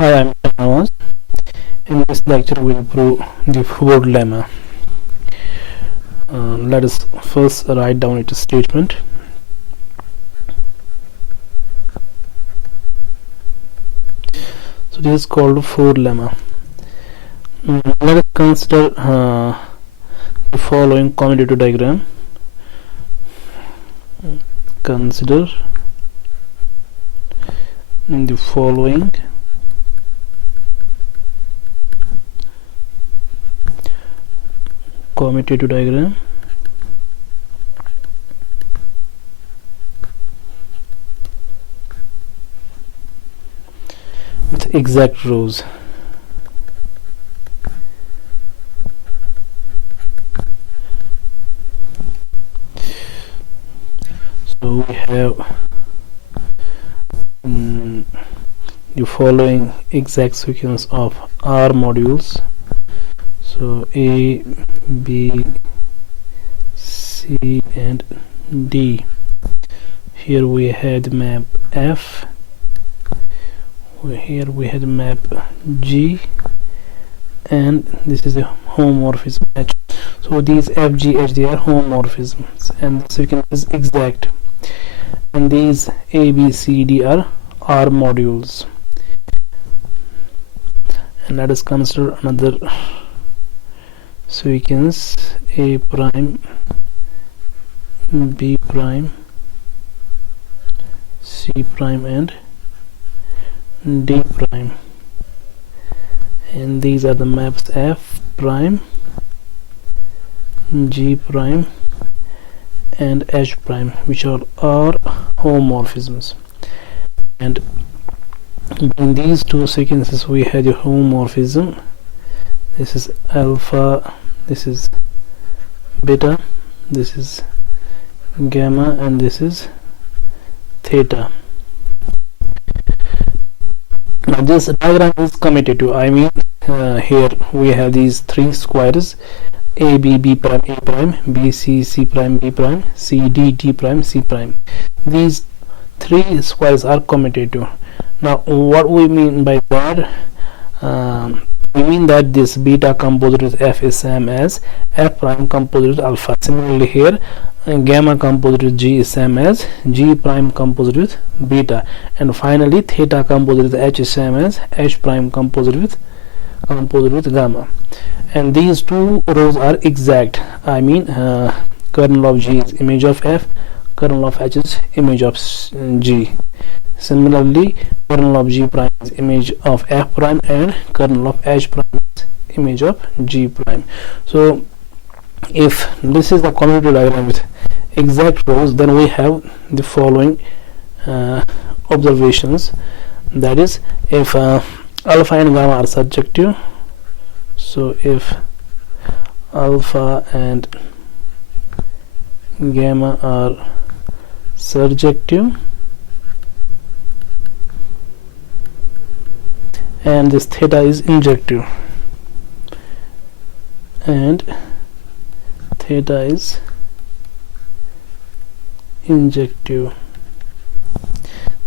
Hi, I'm Nawaz. In this lecture, we'll prove the Ford lemma. Let us first write down its statement. So this is called Ford lemma. Let us consider the following commutative diagram. Consider the following commutative diagram. With exact rows. So we have the following exact sequence of R modules. So A, B, C and D. Here we had map F. Here we had map G, and this is a homomorphism H. So these F, G, H, they are homomorphisms, and the sequence is exact. And these A, B, C, D are R modules. And let us consider another sequence: A prime, B prime, C prime and D prime, and these are the maps F prime, G prime and H prime, which are homomorphisms. And in these two sequences we had a homomorphism. This is alpha, this is beta, this is gamma, and this is theta. Now this diagram is commutative. I mean, here we have these three squares: A, B, B prime, A prime, B, C, C prime, B prime, C, D, D prime, C prime. These three squares are commutative. Now what we mean by that? We mean that this beta composite with F is same as F prime composite with alpha. Similarly here, gamma composite with G is same as G prime composite with beta, and finally theta composite with H is same as H prime composite with gamma. And these two rows are exact. I mean, kernel of G is image of F, kernel of H is image of G. Similarly, kernel of G prime is image of F prime, and kernel of H prime is image of G prime. So if this is the commutative diagram with exact rows, then we have the following observations. That is, if alpha and gamma are surjective, so if alpha and gamma are surjective, and this theta is injective, and theta is injective,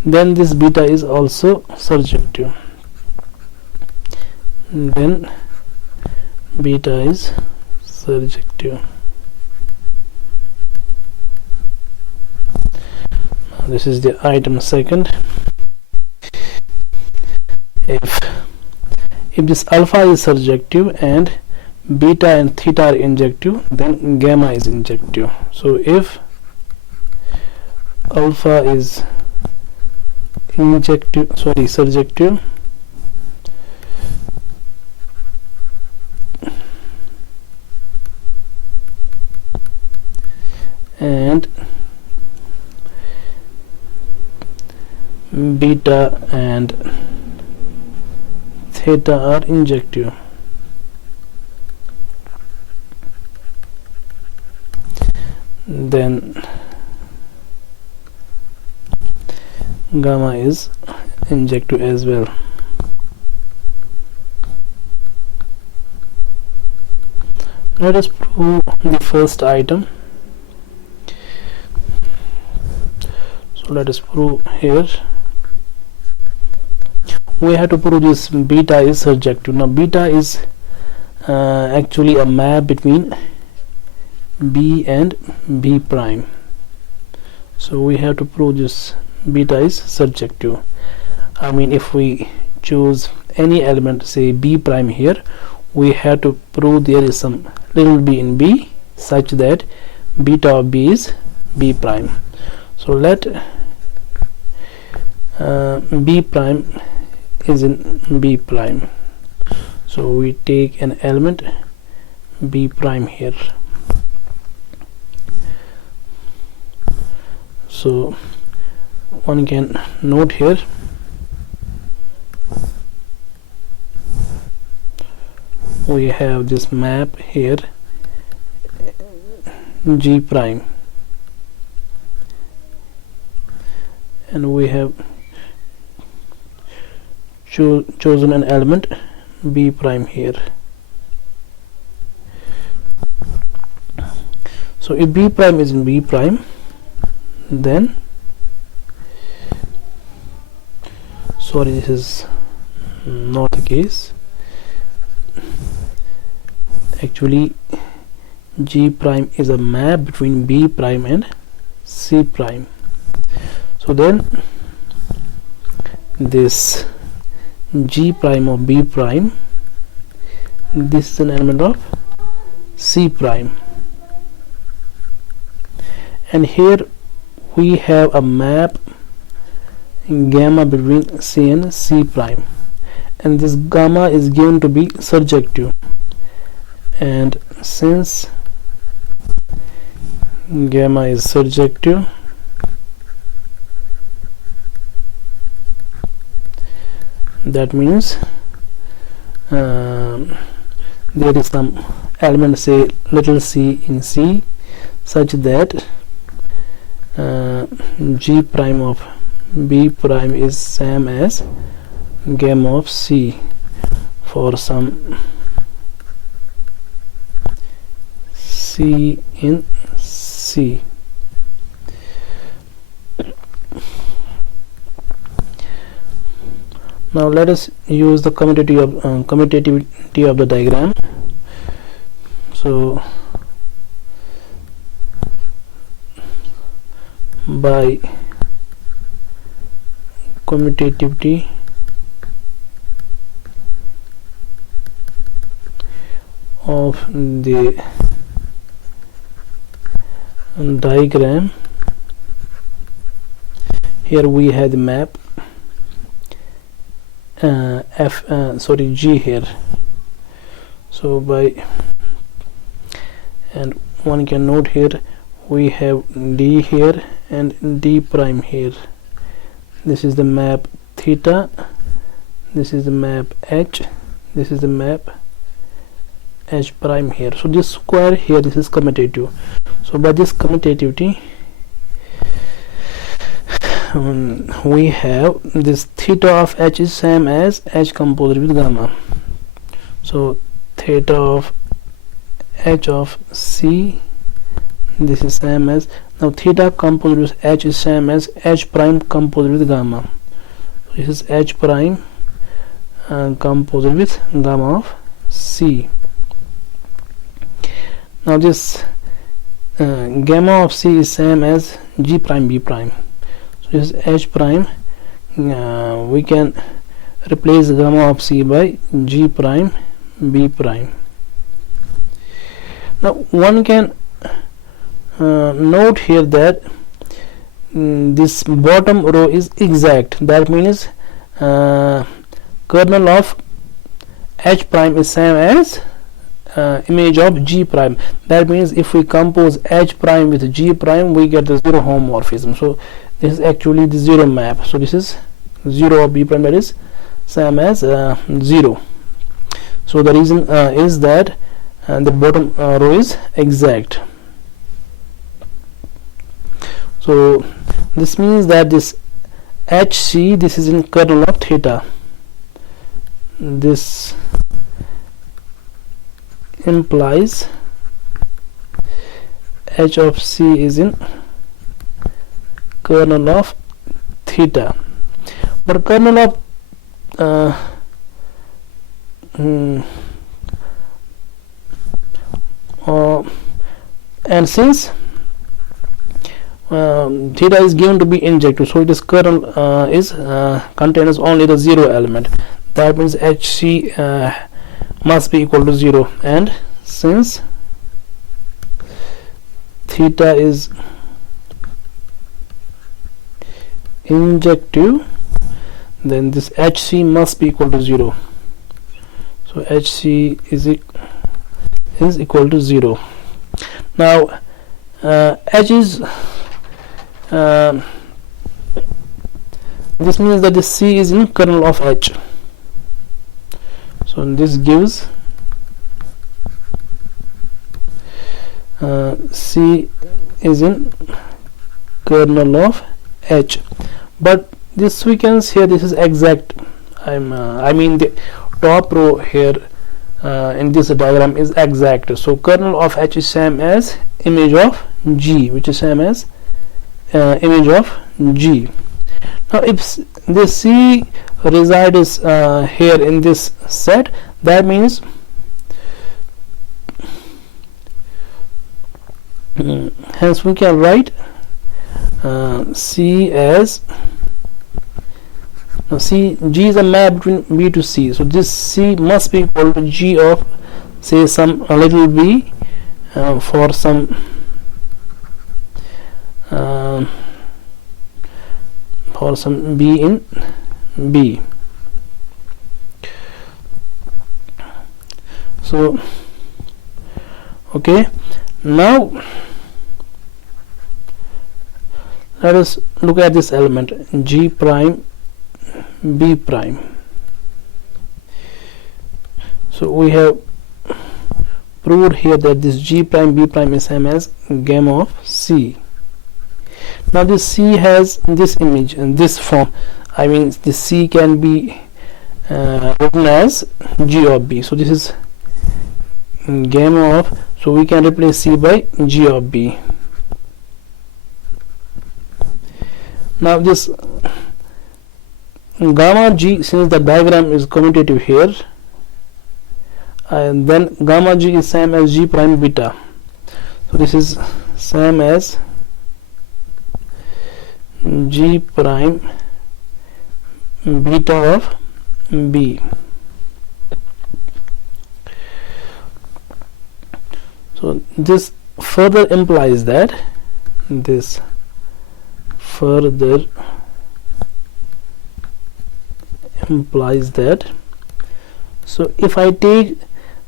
then this beta is also surjective, then beta is surjective. Now this is the item second. If this alpha is surjective and beta and theta are injective, then gamma is injective. So if alpha is surjective, and beta and theta are injective, then gamma is injective as well. Let us prove the first item. So let us prove here we have to prove this beta is surjective. Now beta is actually a map between B and B prime, so we have to prove this beta is surjective. I mean, if we choose any element, say B prime here, we have to prove there is some little b in B such that beta of B is B prime. So let B prime is in B prime, so we take an element B prime here. So one can note here we have this map here G prime, and we have chosen an element B prime here. So if B prime is in B prime, then sorry, this is not the case. Actually G prime is a map between B prime and C prime. So then this G prime of B prime, this is an element of C prime, and here we have a map gamma between C and C prime, and this gamma is given to be surjective, and since gamma is surjective, that means there is some element, say little c in C, such that G prime of B prime is same as gamma of C for some C in C. Now let us use the commutativity of the diagram. So by commutativity of the diagram, here we have the map G here. So by, and one can note here we have D here and D prime here. This is the map theta, this is the map H, this is the map H prime here. So this square here, this is commutative. So by this commutativity we have this theta of H is same as H composite with gamma. So theta of H of C, this is same as, now theta composite with H is same as H prime composite with gamma. So this is H prime composite with gamma of C. Now this gamma of C is same as G prime B prime. So this is H prime. We can replace gamma of C by G prime B prime. Now one can note here that this bottom row is exact. That means kernel of H prime is same as image of G prime. That means if we compose H prime with G prime, we get the zero homomorphism. So this is actually the zero map. So this is zero of B prime, that is same as 0. So the reason is that the bottom row is exact. So this means that this HC, this is in kernel of theta. This implies H of C is in kernel of theta. But kernel of and since theta is given to be injective, so this kernel is contains only the zero element. That means HC must be equal to 0, and since theta is injective, then this HC must be equal to 0. So HC is equal to 0. Now H is this means that the C is in kernel of H. So this gives C is in kernel of H, but this we can say this is exact. I mean the top row here in this diagram is exact. So kernel of H is same as image of G, which is same as image of G. Now if the C resides here in this set, that means hence we can write C as G is a map between B to C, so this C must be equal to G of say some little b for some B in B. So okay, now let us look at this element G prime B prime. So we have proved here that this G prime B prime is same as gamma of C. Now this C has this image in this form. I mean this C can be written as G of B. So this is gamma of, so we can replace C by G of B. Now this gamma G, since the diagram is commutative here, and then gamma G is same as G prime beta. So this is same as G prime beta of B. So this further implies that so if I take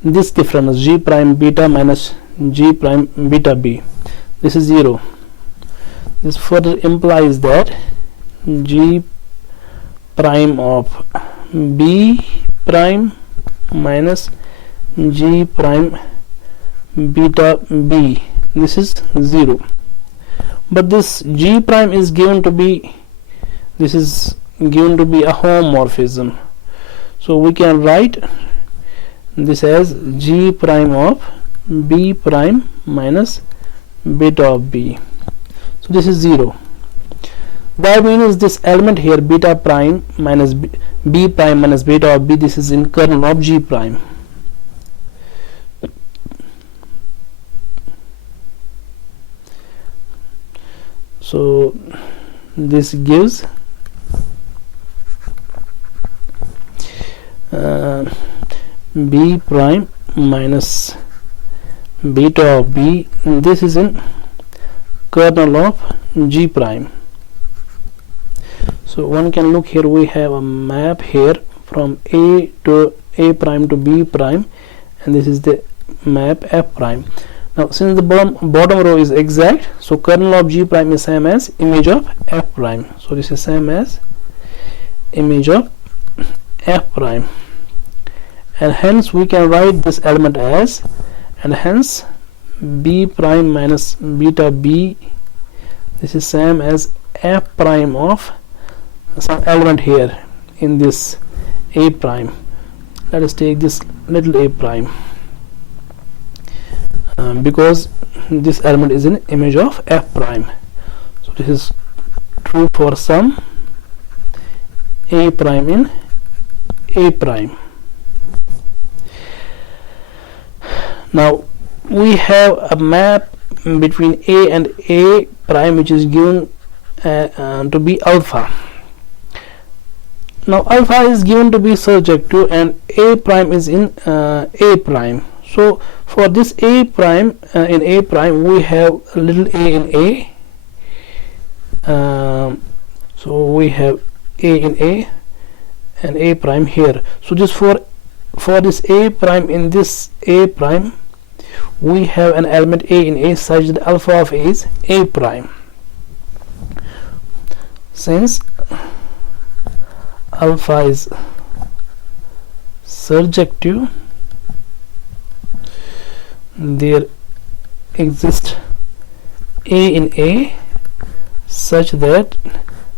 this difference G prime beta minus G prime beta B, this is 0. This further implies that G prime of B prime minus G prime beta B, this is 0. But this G prime is given to be, this is given to be a homomorphism. So we can write this as G prime of B prime minus beta of B. So this is 0. That means this element here beta prime minus B prime minus beta of B, this is in kernel of G prime. So this gives B prime minus beta of B, and this is in kernel of G prime. So one can look here, we have a map here from A to A prime to B prime, and this is the map F prime. Now since the bottom row is exact, so kernel of G prime is same as image of F prime. So this is same as image of F prime, and hence we can write this element as, and hence B prime minus beta B, this is same as F prime of some element here in this A prime. Let us take this little a prime, because this element is an image of F prime. So this is true for some A prime in A prime. Now we have a map between A and A prime which is given to be alpha. Now alpha is given to be surjective and A prime is in A prime. So for this A prime, in A prime we have a little a in A. So we have A in A and A prime here. So just for this A prime, in this A prime we have an element A in A such that alpha of A is A prime. Since alpha is surjective, there exists A in A such that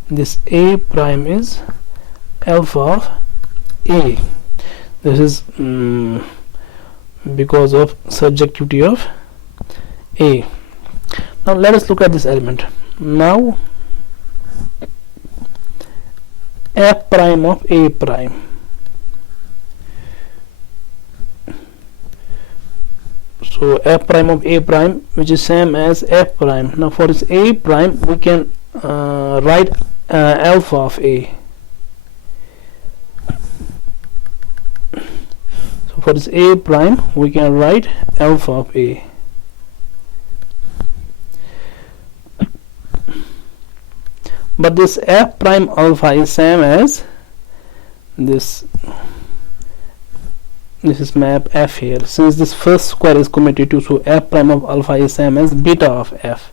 this A prime is alpha of A. This is because of surjectivity of A. Now let us look at this element. Now f prime of A prime. So f prime of A prime, which is same as f prime. Now for this A prime we can write alpha of A. So for this A prime we can write alpha of A. But this f prime alpha is same as this. This is map f here. Since this first square is commutative, so f prime of alpha is same as beta of f.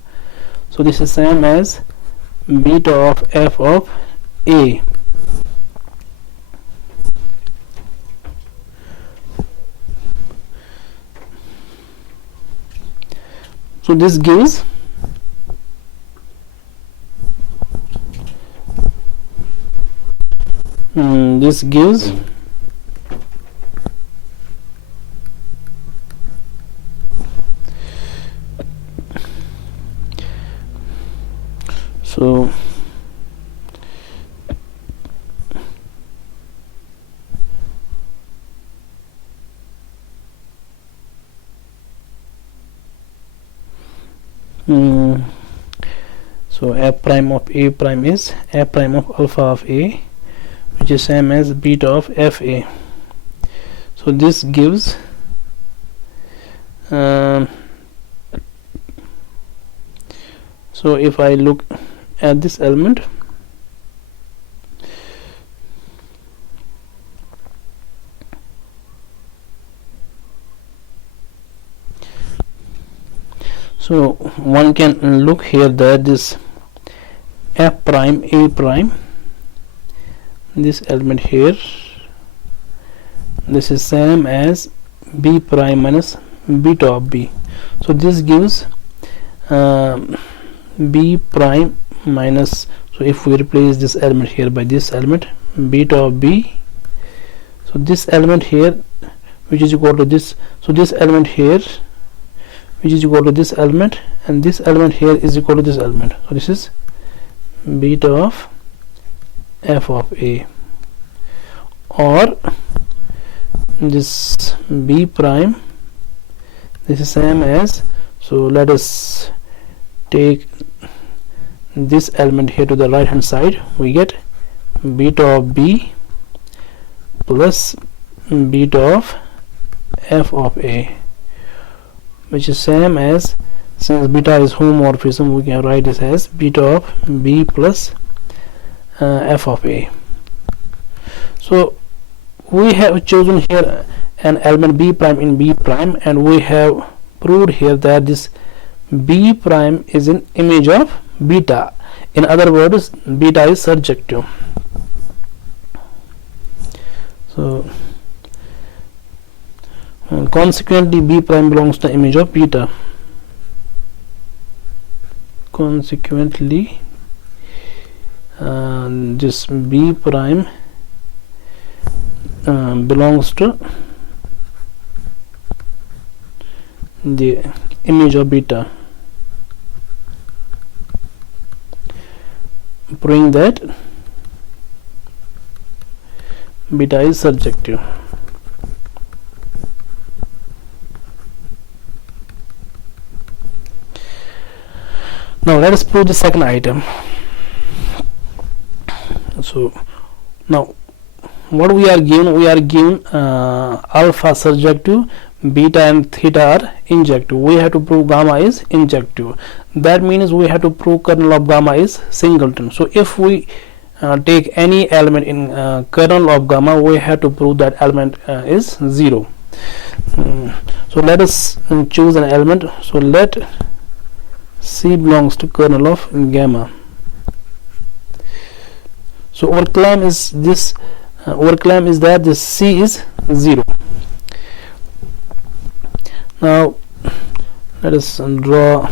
So this is same as beta of f of A. So this gives so so f prime of A prime is f prime of alpha of A, which is same as beta of fa. So this gives so if I look at this element, so one can look here that this f prime A prime, this element here, this is same as B prime minus beta of B. So this gives B prime minus, so if we replace this element here by this element beta of B, so this element here which is equal to this, so this element here which is equal to this element, and this element here is equal to this element. So this is beta of f of A, or this B prime, this is same as, so let us take this element here to the right hand side, we get beta of B plus beta of f of A, which is same as, since beta is homomorphism, we can write this as beta of B plus f of A. So we have chosen here an element B prime in B prime, and we have proved here that this B prime is an image of beta. In other words, beta is surjective. So consequently B prime belongs to the image of beta. Consequently this B prime belongs to the image of beta, proving that beta is surjective. Now let us prove the second item. So now what we are given, alpha surjective, beta and theta are injective. We have to prove gamma is injective. That means we have to prove kernel of gamma is singleton. So if we take any element in kernel of gamma, we have to prove that element is 0. So let us choose an element. So let C belongs to kernel of gamma. So our claim is this. Our claim is that this C is 0. Now let us draw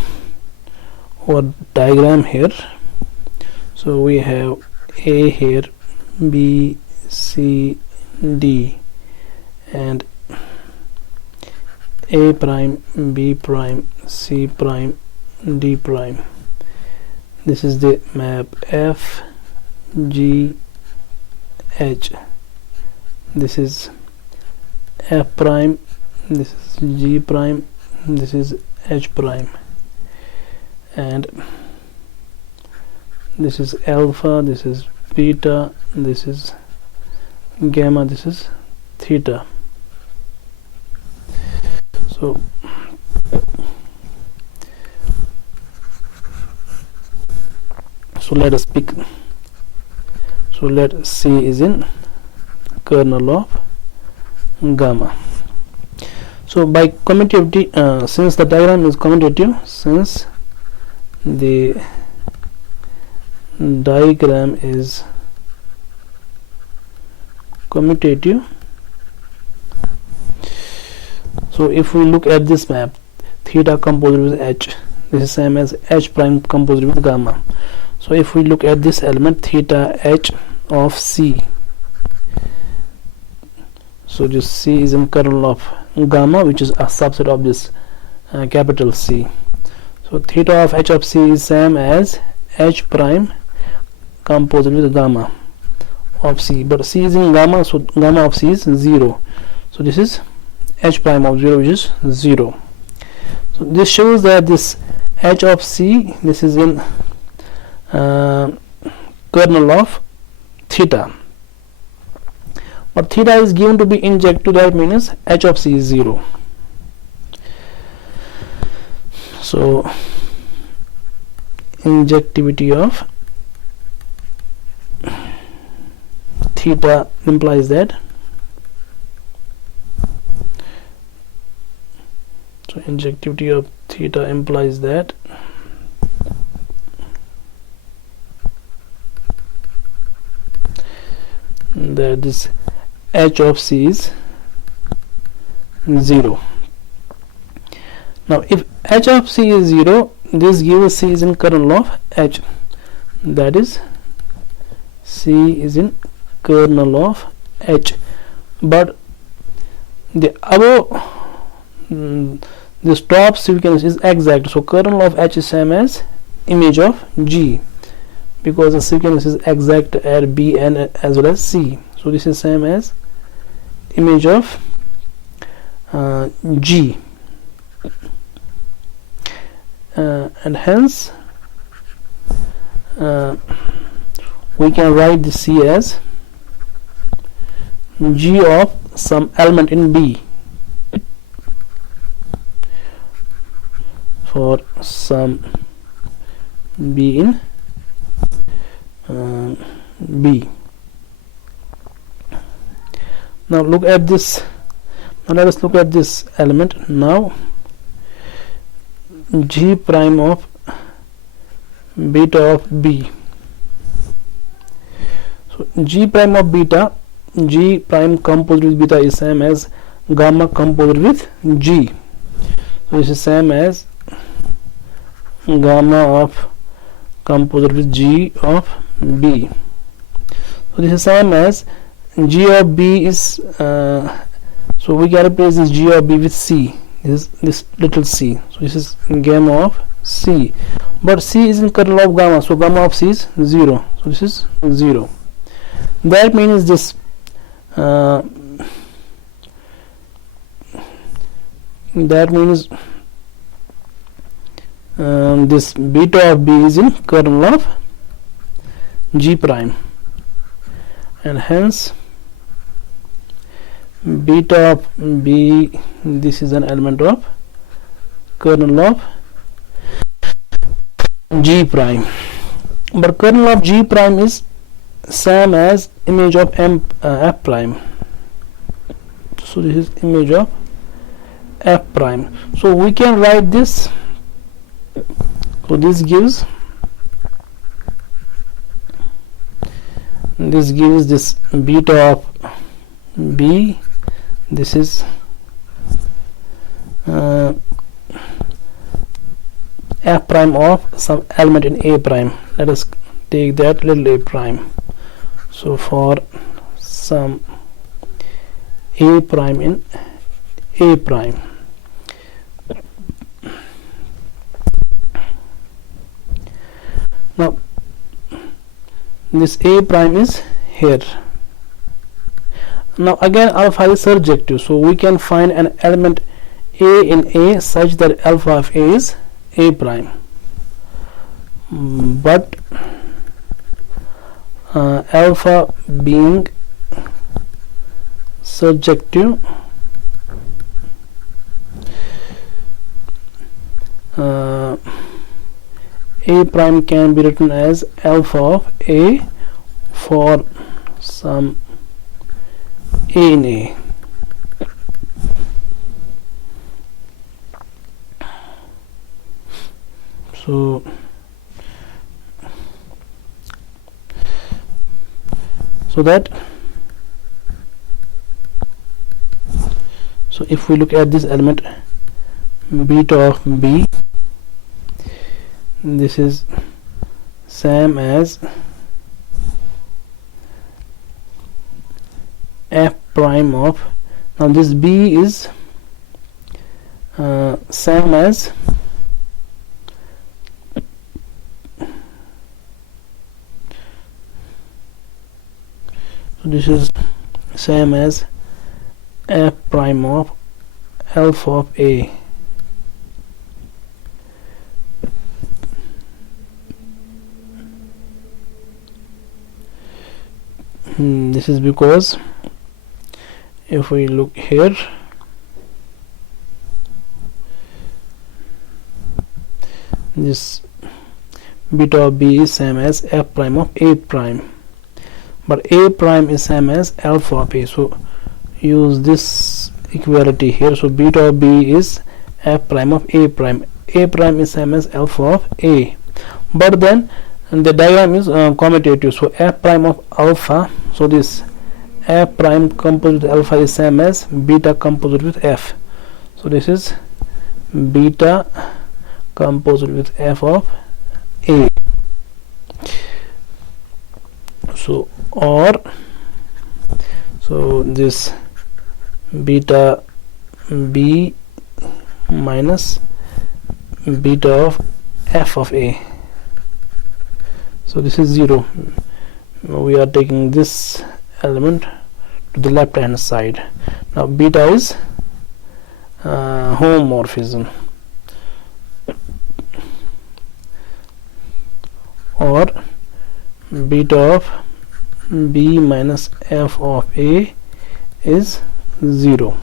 our diagram here. So we have A here, B, C, D, and A prime, B prime, C prime, D prime. This is the map F, G, H. This is F prime, this is G prime, this is H prime, and this is alpha, this is beta, this is gamma, this is theta. So let us pick. So let C is in kernel of gamma. So by commutativity, since the diagram is commutative, since the diagram is commutative, so if we look at this map, theta composed with H, this is same as H prime composed with gamma. So if we look at this element theta H of C, so this C is in kernel of gamma, which is a subset of this capital C. So theta of H of C is same as H prime composed with gamma of C, but C is in gamma, so gamma of C is 0. So this is H prime of 0, which is 0. So this shows that this H of C, this is in kernel of theta, but theta is given to be injective. That means H of C is 0. So injectivity of theta implies that, so injectivity of theta implies that this H of C is 0. Now if H of C is 0, this gives C is in kernel of H, that is C is in kernel of H, but the above this top sequence is exact, so kernel of H is same as image of G, because the sequence is exact at B and as well as C. So this is same as image of G, and hence we can write the C as G of some element in B, for some B in B. Now look at this. Now let us look at this element. Now G prime of beta of B. So G prime of beta, G prime composed with beta is same as gamma composed with G. So this is same as gamma of composed with G of B. So this is same as G of B is so we can replace this G of B with C, this little c. So this is gamma of C, but C is in kernel of gamma, so gamma of C is 0. So this is 0. That means this uh, that means this beta of b is in kernel of G prime, and hence beta of b, this is an element of kernel of G prime. But kernel of G prime is same as image of f prime. So this is image of f prime. So we can write this. So this gives this beta of b. This is f prime of some element in a prime. Let us take that little a prime. So for some a prime in a prime, now this a prime is here. Now again alpha is surjective, so we can find an element a in a such that alpha of a is a prime, but alpha being surjective, a prime can be written as alpha of a for some a in a. So if we look at this element beta of b, this is same as f prime of, now this b is same as this is same as f prime of alpha of a. This is because if we look here, this beta of b is same as f prime of a prime, but a prime is same as alpha of a, so use this equality here. So beta of b is f prime of a prime, a prime is same as alpha of a, but then the diagram is commutative, so f prime of alpha, so this f prime composite with alpha is same as beta composite with f, so this is beta composite with f of a. So or so this beta b minus beta of f of a, so this is 0. We are taking this element to the left hand side. Now beta is homomorphism, or beta of b minus f of a is 0.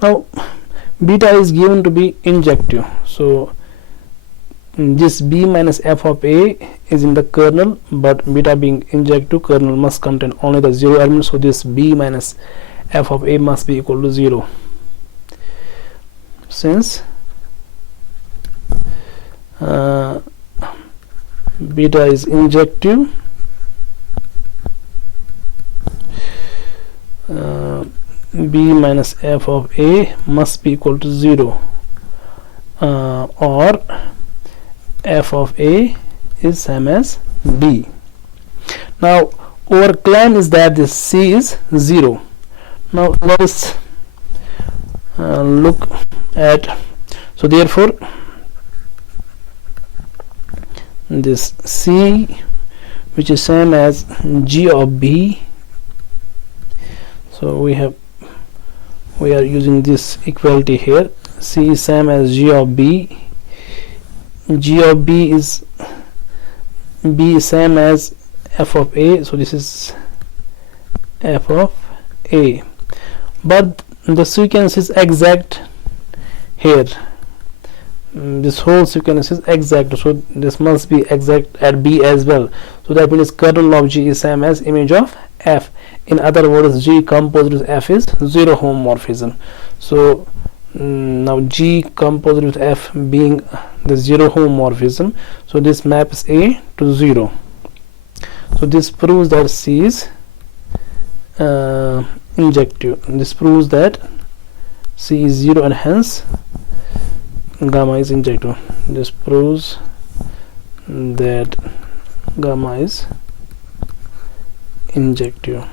Now beta is given to be injective, so this b minus f of a is in the kernel, but beta being injective, kernel must contain only the 0 element, so this b minus f of a must be equal to 0. Since beta is injective, b minus f of a must be equal to 0, or f of a is same as b. Now our claim is that this c is 0. Now let us look at, so therefore this c, which is same as g of b, So we are using this equality here. C is same as G of B. G of B is same as f of A, so this is f of A, but the sequence is exact here. This whole sequence is exact, so this must be exact at B as well. So that means kernel of G is same as image of F. In other words, G composed with F is zero homomorphism. So now G composed with F being the zero homomorphism, so this maps A to 0. So this proves that C is injective. This proves that C is 0 and hence gamma is injective. This proves that gamma is injective.